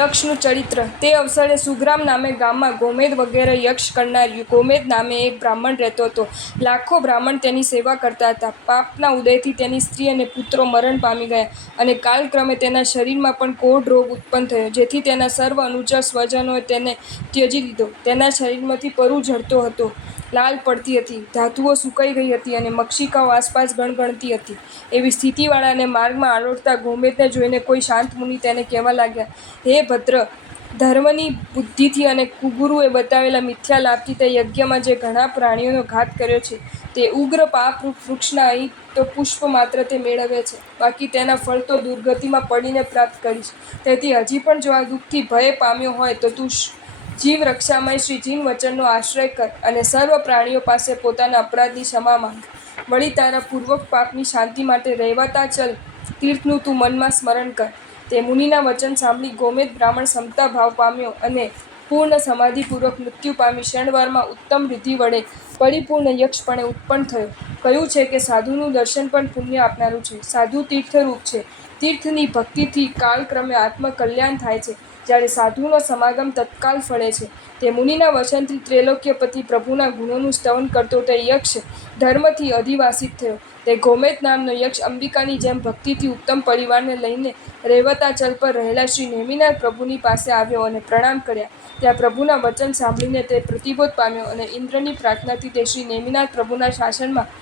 યક્ષનું ચરિત્ર. તે અવસરે સુગ્રામ નામે ગામમાં ગોમેદ વગેરે યક્ષ કરનાર ગોમેદ નામે એક બ્રાહ્મણ રહેતો હતો. લાખો બ્રાહ્મણ તેની સેવા કરતા હતા. પાપના ઉદયથી તેની સ્ત્રી અને પુત્રો મરણ પામી ગયા અને કાલક્રમે તેના શરીરમાં પણ કોઢ રોગ ઉત્પન્ન થયો, જેથી તેના સર્વ અનુચર સ્વજનોએ તેને ત્યજી દીધો. તેના શરીરમાંથી પરુ ઝરતો હતો, લાલ પડતી હતી, ધાતુઓ સુકાઈ ગઈ હતી અને મક્ષિકાઓ આસપાસ ગણગણતી હતી. એવી સ્થિતિવાળાને માર્ગમાં આલોટતા ગોમેદને જોઈને કોઈ શાંત મુનિ તેને કહેવા લાગ્યા, હે ભદ્ર, ધર્મની બુદ્ધિથી અને કુગુરુએ બતાવેલા મિથ્યા લાભથી તે યજ્ઞમાં જે ઘણા પ્રાણીઓનો ઘાત કર્યો છે, તે ઉગ્ર પાપરૂપ વૃક્ષના અહીં તો પુષ્પ માત્ર તે મેળવે છે, બાકી તેના ફળ તો દુર્ગતિમાં પડીને પ્રાપ્ત કરીશ. તેથી હજી પણ જો આ દુઃખથી ભય પામ્યો હોય તો તું જીવ રક્ષામય શ્રી જીન વચનનો આશ્રય કર અને સર્વ પ્રાણીઓ પાસે પોતાના અપરાધની ક્ષમા માંગ. વળી તારા પૂર્વક પાપની શાંતિ માટે રહેવાતાચલ તીર્થનું તું મનમાં સ્મરણ કર. તે મુનિના વચન સાંભળી ગોમેદ બ્રાહ્મણ સમતા ભાવ પામ્યો અને પૂર્ણ સમાધિપૂર્વક મૃત્યુ પામી ક્ષણવારમાં ઉત્તમ વિધિ વડે પરિપૂર્ણ યક્ષપણે ઉત્પન્ન થયો. કહ્યું છે કે સાધુનું દર્શન પણ પુણ્ય આપનારું છે. સાધુ તીર્થરૂપ છે. તીર્થની ભક્તિથી કાળક્રમે આત્મકલ્યાણ થાય છે, જ્યારે સાધુનો સમાગમ તત્કાલ ફળે છે. તે મુનિના વચનથી ત્રૈલોક્યપતિ પ્રભુના ગુણોનું સ્તવન કરતો તે યક્ષ ધર્મથી અધિવાસિત થયો. તે ગોમેદ નામનો યક્ષ અંબિકાની જેમ ભક્તિથી ઉત્તમ પરિવારને લઈને રૈવતાચલ પર રહેલા શ્રી નેમિનાથ પ્રભુની પાસે આવ્યો અને પ્રણામ કર્યા. ત્યાં પ્રભુના વચન સાંભળીને તે પ્રતિબોધ પામ્યો અને ઇન્દ્રની પ્રાર્થનાથી તે શ્રી નેમિનાથ પ્રભુના શાસનમાં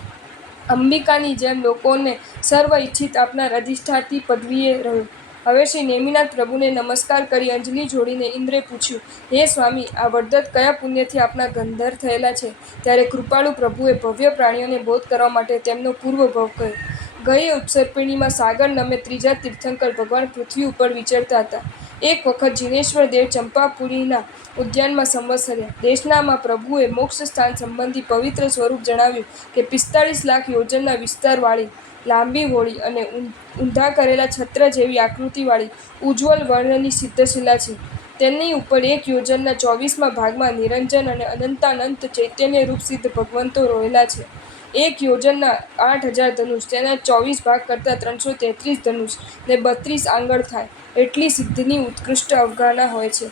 અંબિકાની જેમ લોકોને સર્વ ઇચ્છિત આપનાર અધિષ્ઠાતી પદવીએ રહ્યો. હવે શ્રી નેમિનાથ પ્રભુને નમસ્કાર કરી અંજલિ જોડીને ઇન્દ્રે પૂછ્યું, હે સ્વામી, આ વર્ધત કયા પુણ્યથી આપના ગંધર થયેલા છે? ત્યારે કૃપાળુ પ્રભુએ ભવ્ય પ્રાણીઓને બોધ કરવા માટે તેમનો પૂર્વભવ કહ્યો. ગઈ ઉત્સર્પિણીમાં સાગર નમે ત્રીજા તીર્થંકર ભગવાન પૃથ્વી ઉપર વિચરતા હતા. એક વખત જિનેશ્વર દેવ ચંપાપુરીના ઉદ્યાનમાં સંવત્સર્યા. દેશનામાં પ્રભુએ મોક્ષ સ્થાન સંબંધી પવિત્ર સ્વરૂપ જણાવ્યું કે 45 લાખ યોજનના વિસ્તારવાળી, લાંબી વોળી અને ઊંધા કરેલા છત્ર જેવી આકૃતિવાળી ઉજ્જવલ વર્ણની સિદ્ધશિલા છે. તેની ઉપર 1 યોજનના 24મા ભાગમાં નિરંજન અને અનંતાનંત ચૈતન્યરૂપ સિદ્ધ ભગવંતો રોયેલા છે. 1 યોજનના 8000 ધનુષ, તેના 24 ભાગ કરતાં 333 ધનુષ ને 32 આંગળ થાય એટલી સિદ્ધની ઉત્કૃષ્ટ અવગાહના હોય છે.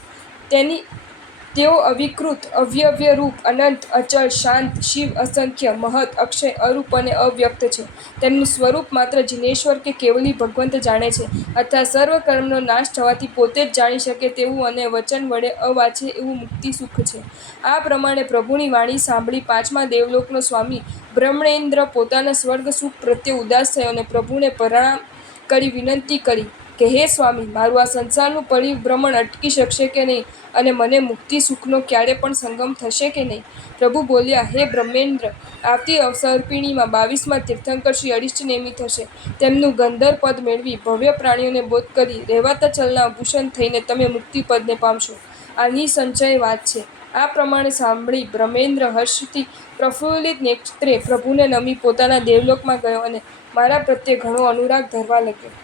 તેઓ અવિકૃત, અવ્યવ્યરૂપ, અનંત, અચળ, શાંત, શિવ, અસંખ્ય, મહત, અક્ષય, અરૂપ અને અવ્યક્ત છે. તેમનું સ્વરૂપ માત્ર જિનેશ્વર કે કેવલી ભગવંત જાણે છે, અર્થાત સર્વ કર્મનો નાશ થવાથી પોતે જ જાણી શકે તેવું અને વચન વડે અવાચ્ય એવું મુક્તિ સુખ છે. આ પ્રમાણે પ્રભુની વાણી સાંભળી 5મા દેવલોકનો સ્વામી બ્રહ્મેન્દ્ર પોતાના સ્વર્ગ સુખ પ્રત્યે ઉદાસ થયો અને પ્રભુને પ્રણામ કરી વિનંતી કરી કે હે સ્વામી, મારું આ સંસારનું પરિભ્રમણ અટકી શકશે કે નહીં અને મને મુક્તિ સુખનો ક્યારે પણ સંગમ થશે કે નહીં? પ્રભુ બોલ્યા, હે બ્રહ્મેન્દ્ર, આવતી અવસર્પિણીમાં 22મા તીર્થંકર શ્રી અરિષ્ટનેમિ થશે. તેમનું ગંધર પદ મેળવી ભવ્ય પ્રાણીઓને બોધ કરી રૈવતાચલના ભૂષણ થઈને તમે મુક્તિપદને પામશો. આ નિસંશય વાત છે. આ પ્રમાણે સાંભળી બ્રહ્મેન્દ્ર હર્ષથી પ્રફુલ્લિત નેત્રે પ્રભુને નમી પોતાના દેવલોકમાં ગયો અને મારા પ્રત્યે ઘણો અનુરાગ ધરવા લાગ્યો.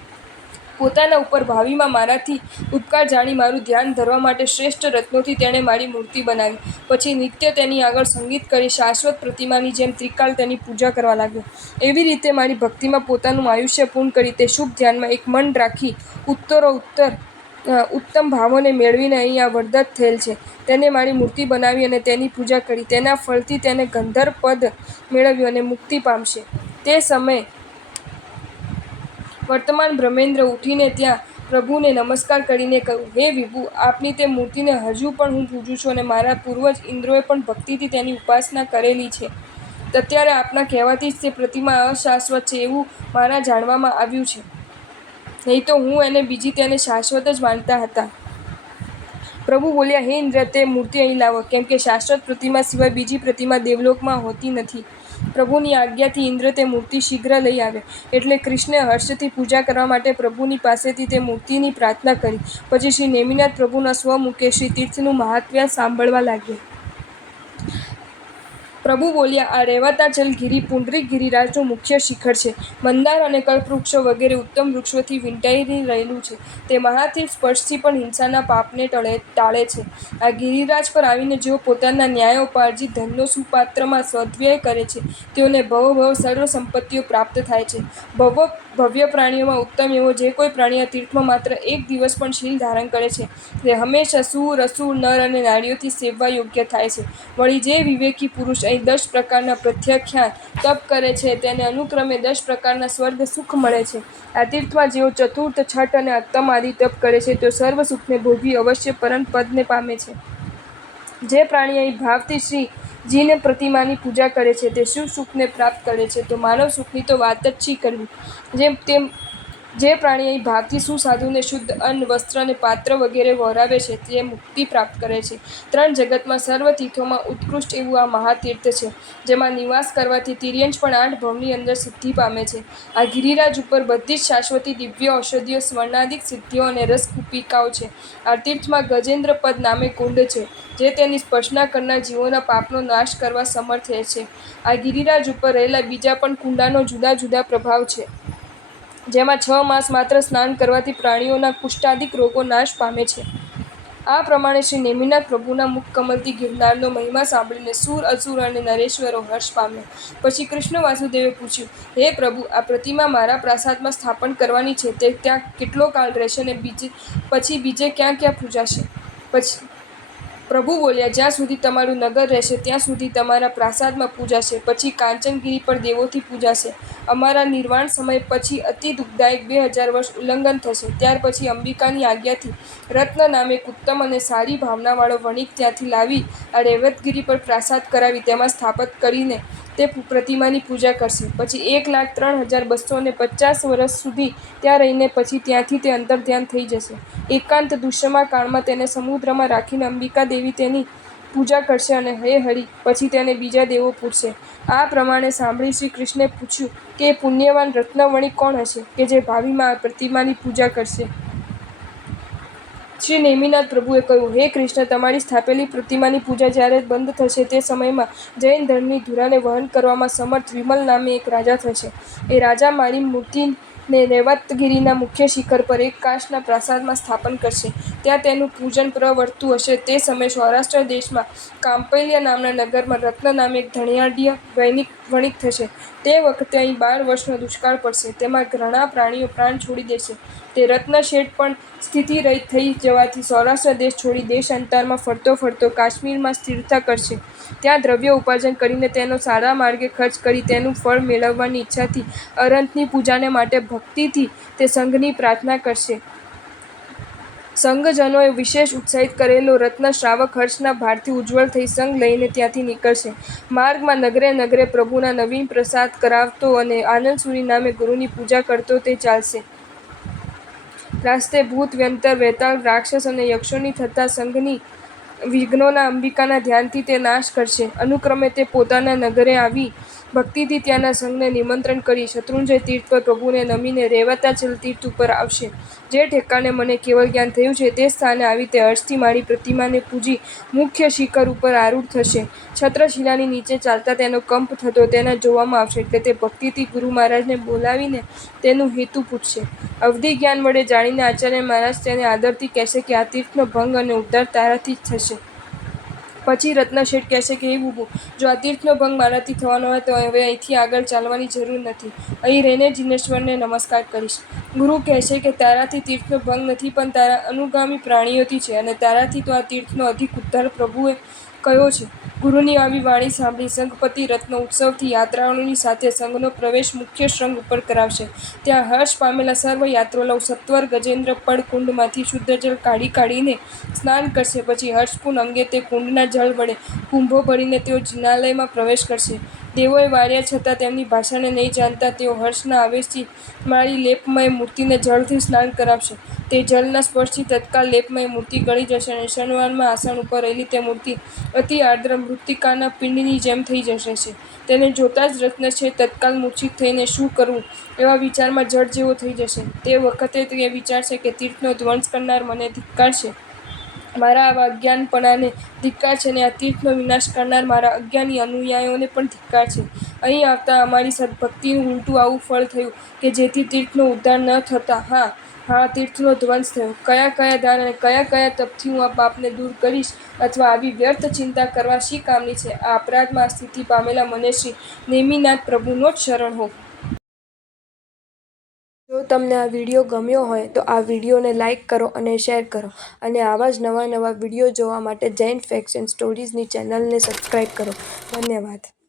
પોતાના ઉપર ભાવિમાં મારાથી ઉપકાર જાણી મારું ધ્યાન ધરવા માટે શ્રેષ્ઠ રત્નોથી તેણે મારી મૂર્તિ બનાવી. પછી નિત્ય તેની આગળ સંગીત કરી શાશ્વત પ્રતિમાની જેમ ત્રિકાળ તેની પૂજા કરવા લાગ્યો. એવી રીતે મારી ભક્તિમાં પોતાનું આયુષ્ય પૂર્ણ કરી તે શુભ ધ્યાનમાં એક મન રાખી ઉત્તરોત્તર ઉત્તમ ભાવોને મેળવીને અહીં આ વર્ધત થયેલ છે. તેને મારી મૂર્તિ બનાવી અને તેની પૂજા કરી. તેના ફળથી તેને ગંધર્વ પદ મેળવ્યું અને મુક્તિ પામશે. તે સમયે વર્તમાન બ્રહ્મેન્દ્ર ઉઠીને ત્યાં પ્રભુને નમસ્કાર કરીને કહ્યું, હે વિભુ, આપની તે મૂર્તિને હજુ પણ હું પૂજું છું અને મારા પૂર્વજ ઇન્દ્રોએ પણ ભક્તિથી તેની ઉપાસના કરેલી છે. અત્યારે આપના કહેવાથી જ તે પ્રતિમા અશાશ્વત છે એવું મારા જાણવામાં આવ્યું છે. નહીં તો હું એને બીજી તેને શાશ્વત જ માનતા હતા. પ્રભુ બોલ્યા, હે ઇન્દ્ર, તે મૂર્તિ અહીં લાવો, કેમ કે શાશ્વત પ્રતિમા સિવાય બીજી પ્રતિમા દેવલોકમાં હોતી નથી. પ્રભુની આજ્ઞાથી ઇન્દ્ર તે મૂર્તિ શીઘ્ર લઈ આવ્યા. એટલે કૃષ્ણે હર્ષથી પૂજા કરવા માટે પ્રભુની પાસેથી તે મૂર્તિની પ્રાર્થના કરી. પછી શ્રી નેમિનાથ પ્રભુના સ્વમુખે શ્રી તીર્થનું મહાત્મ્ય સાંભળવા લાગ્યા. પ્રભુ બોલ્યા, આ રૈવતાચલ ગિરિ પુંડરીક ગિરિરાજનું મુખ્ય શિખર છે. મંદાર અને કલ્પવૃક્ષો વગેરે ઉત્તમ વૃક્ષોથી વીંટાઈ રહેલું છે. તે મહાતીર્થ સ્પર્શથી પણ હિંસાના પાપને ટાળે છે. આ ગિરિરાજ પર આવીને જેઓ પોતાના ન્યાયોપાર્જિત ધનનો સુપાત્રમાં સદ્વ્યય કરે છે, તેઓને ભવોભવ સર્વ સંપત્તિઓ પ્રાપ્ત થાય છે. ભવ્ય પ્રાણીઓમાં ઉત્તમ એવો જે કોઈ પ્રાણી આ તીર્થમાં માત્ર એક દિવસ પણ શીલ ધારણ કરે છે તે હંમેશા સૂર, અસુર, નર અને નારીઓથી સેવવા યોગ્ય થાય છે. વળી જે વિવેકી પુરુષ અહીં 10 પ્રકારના પ્રત્યાખ્યાન તપ કરે છે તેને અનુક્રમે 10 પ્રકારના સ્વર્ગ સુખ મળે છે. આ તીર્થમાં જેઓ ચતુર્થ, છઠ અને અત્તમ આદિ તપ કરે છે તેઓ સર્વ સુખને ભોગવી અવશ્ય પરમ પદને પામે છે. જે પ્રાણી અહીં ભાવથી શ્રીજીને પ્રતિમાની પૂજા કરે છે તે શિવ સુખને પ્રાપ્ત કરે છે તો માનવ સુખની તો વાત જ શી કરવી. જે પ્રાણી અહીં ભાવથી સુસાધુને શુદ્ધ અન્ન, વસ્ત્ર અને પાત્ર વગેરે વહોરાવે છે તે મુક્તિ પ્રાપ્ત કરે છે. 3 જગતમાં સર્વ તીર્થોમાં ઉત્કૃષ્ટ એવું આ મહાતીર્થ છે જેમાં નિવાસ કરવાથી તિર્યંશ પણ 8 ભવની અંદર સિદ્ધિ પામે છે. આ ગિરિરાજ ઉપર બધી જ શાશ્વતી દિવ્ય ઔષધિઓ, સ્વર્ણાદિક સિદ્ધિઓ અને રસકૂપિકાઓ છે. આ તીર્થમાં ગજેન્દ્ર પદ નામે કુંડ છે જે તેની સ્પર્શના કરનાર જીવોના પાપનો નાશ કરવા સમર્થ છે. આ ગિરિરાજ ઉપર રહેલા બીજા પણ કુંડાનો જુદા જુદા પ્રભાવ છે જેમાં 6 માસ માત્ર સ્નાન કરવાથી પ્રાણીઓના કુષ્ઠાદિક રોગો નાશ પામે છે. આ પ્રમાણે શ્રી નેમિનાથ પ્રભુના મુખકમલથી ગિરનારનો મહિમા સાંભળીને સૂર, અસુર અને નરેશ્વરો હર્ષ પામ્યા. પછી કૃષ્ણ વાસુદેવે પૂછ્યું, હે પ્રભુ, આ પ્રતિમા મારા પ્રાસાદમાં સ્થાપન કરવાની છે તે ત્યાં કેટલો કાળ રહેશે અને પછી બીજે ક્યાં ક્યાં પૂજાશે? પછી પ્રભુ બોલ્યા, જ્યાં સુધી તમારું નગર રહેશે ત્યાં સુધી તમારા પ્રાસાદમાં પૂજાશે. પછી કાંચનગિરી પર દેવોથી પૂજાશે. અમારા નિર્વાણ સમય પછી અતિ દુઃખદાયક 2000 વર્ષ ઉલ્લંઘન થશે. ત્યાર પછી અંબિકાની આજ્ઞાથી રત્ન નામે એક ઉત્તમ અને સારી ભાવનાવાળો વણિક ત્યાંથી લાવી આ રૈવતગિરી પર પ્રાસાદ કરાવી તેમાં સ્થાપિત કરીને તે પ્રતિમાની પૂજા કરશે. પછી 1,03,250 વર્ષ સુધી ત્યાં રહીને પછી ત્યાંથી તે અંતર્ધ્યાન થઈ જશે. એકાંત દુષ્મા કાળમાં તેને સમુદ્રમાં રાખીને અંબિકા દેવી તેની પૂજા કરશે અને હે હરિ, પછી તેને બીજા દેવો પૂજશે. આ પ્રમાણે સાંભળી શ્રી કૃષ્ણે પૂછ્યું કે એ પુણ્યવાન રત્નવણિક કોણ હશે કે જે ભાવિમાં આ પ્રતિમાની પૂજા કરશે? શ્રી નેમિનાથ પ્રભુએ કહ્યું, હે કૃષ્ણ, તમારી સ્થાપેલી પ્રતિમાની પૂજા જ્યારે બંધ થશે તે સમયમાં જૈન ધર્મની ધુરાને વહન કરવામાં સમર્થ વિમલ નામે એક રાજા થશે. એ રાજા મારી મૂર્તિને રૈવતગિરીના મુખ્ય શિખર પર એક કાચના પ્રાસાદમાં સ્થાપન કરશે. ત્યાં તેનું પૂજન પ્રવર્તતું હશે. તે સમયે સૌરાષ્ટ્ર દેશમાં કાંપલ્ય નામના નગરમાં રત્ન નામે એક ધનાઢ્ય વણિક થશે. તે વખતે અહીં 12 વર્ષનો દુષ્કાળ પડશે. તેમાં ઘણા પ્રાણીઓ પ્રાણ છોડી દેશે. તે રત્નશેઠ પણ સ્થિતિરહિત થઈ જવાથી સૌરાષ્ટ્ર દેશ છોડી દેશાંતરમાં ફરતો ફરતો કાશ્મીરમાં સ્થિરતા કરશે. ત્યાં દ્રવ્ય ઉપાર્જન કરીને તેનો સારા માર્ગે ખર્ચ કરી તેનું ફળ મેળવવાની ઈચ્છાથી અરહંતની પૂજાને માટે ભક્તિથી તે સંઘની પ્રાર્થના કરશે. સંઘજનોએ વિશેષ ઉત્સાહિત કરેલો રત્ન શ્રાવક હર્ષના ભારથી ઉજ્જવળ થઈ સંઘ લઈને ત્યાંથી નીકળશે. માર્ગમાં નગરે નગરે પ્રભુના નવીન પ્રસાદ કરાવતો અને આનંદસુરી નામે ગુરુની પૂજા કરતો તે ચાલશે. રાસ્તે ભૂત, વ્યંતર, વેતાળ, રાક્ષસ અને યક્ષોની થતા સંઘની વિઘ્નોના અંબિકાના ધ્યાનથી તે નાશ કરશે. અનુક્રમે તે પોતાના નગરે આવી ભક્તિથી ત્યાંના સંઘને નિમંત્રણ કરી શત્રુંજય તીર્થ પર પ્રભુને નમીને રેવતાચલ તીર્થ ઉપર આવશે. જે ઠેકાણે મને કેવળ જ્ઞાન થયું છે તે સ્થાને આવી તે હર્ષથી મારી પ્રતિમાને પૂજી મુખ્ય શિખર ઉપર આરૂઢ થશે. છત્રશિલાની નીચે ચાલતા તેનો કંપ થતો તેને જોવામાં આવશે એટલે તે ભક્તિથી ગુરુ મહારાજને બોલાવીને તેનું હેતુ પૂછશે. અવધિ જ્ઞાન વડે જાણીને આચાર્ય મહારાજ તેને આદરથી કહેશે કે આ તીર્થનો ભંગ અને ઉદ્ધાર તારાથી જ થશે. પછી રત્નશેઠ કહેશે કે હે બુબુ, જો આ તીર્થનો ભંગ મારાથી થવાનો હોય તો હવે અહીંથી આગળ ચાલવાની જરૂર નથી. અહીં રહીને જીનેશ્વરને નમસ્કાર કરીશ. ગુરુ કહેશે કે તારાથી તીર્થનો ભંગ નથી પણ તારા અનુગામી પ્રાણીઓથી છે અને તારાથી તો આ તીર્થનો અધિક ઉદ્ધાર પ્રભુએ કહ્યો છે. ગુરુની આવી વાણી સાંભળી સંઘપતિ રત્ન ઉત્સવથી યાત્રાળુઓની સાથે સંઘનો પ્રવેશ મુખ્ય શૃંગ ઉપર કરાવશે. ત્યાં હર્ષ પામેલા સર્વ યાત્રાળુઓ સત્વર ગજેન્દ્ર પડ કુંડમાંથી શુદ્ધ જળ કાઢીને સ્નાન કરશે. પછી હર્ષપૂર્ણ અંગે તે કુંડના જળ વડે કુંભો ભરીને તેઓ જિનાલયમાં પ્રવેશ કરશે. દેવોએ વાર્યા છતાં તેમની ભાષાને નહીં જાણતા તેઓ હર્ષના આવેશથી મારી લેપમય મૂર્તિને જળથી સ્નાન કરાવશે. તે જળના સ્પર્શથી તત્કાળ લેપમય મૂર્તિ ગળી જશે અને ક્ષણવારમાં આસન ઉપર રહેલી તે મૂર્તિ અતિ આર્દ્ર મૃત્તિકાના પિંડની જેમ થઈ જશે. તેને જોતાં જ રત્નશેઠ તત્કાળ મૂર્છિત થઈને શું કરવું એવા વિચારમાં જળ જેવો થઈ જશે. તે વખતે તે વિચારશે કે તીર્થનો ધ્વંસ કરનાર મને ધિક્કાર છે, મારા આવા અજ્ઞાનપણાને ધિક્કાર છે અને આ તીર્થનો વિનાશ કરનાર મારા અજ્ઞાની અનુયાયીઓને પણ ધિક્કાર છે. અહીં આવતા અમારી સદભક્તિનું ઉલટું આવું ફળ થયું કે જેથી તીર્થનો ઉદ્ધાર ન થતા હા તીર્થનો ધ્વંસ થયો. કયા કયા દાન અને કયા કયા તપથી હું આ પાપને દૂર કરીશ અથવા આવી વ્યર્થ ચિંતા કરવા શી કામની છે? આ અપરાધમાં આ સ્થિતિ પામેલા મને શ્રી નેમિનાથ પ્રભુનો જ શરણ હો. તમને આ વિડીયો ગમ્યો હોય તો આ વિડીયોને લાઇક કરો અને શેર કરો અને આવા જ નવા વિડીયો જોવા માટે જૈન ફેક્ટ્સ એન્ડ સ્ટોરીઝની ચેનલને સબસ્ક્રાઈબ કરો. ધન્યવાદ.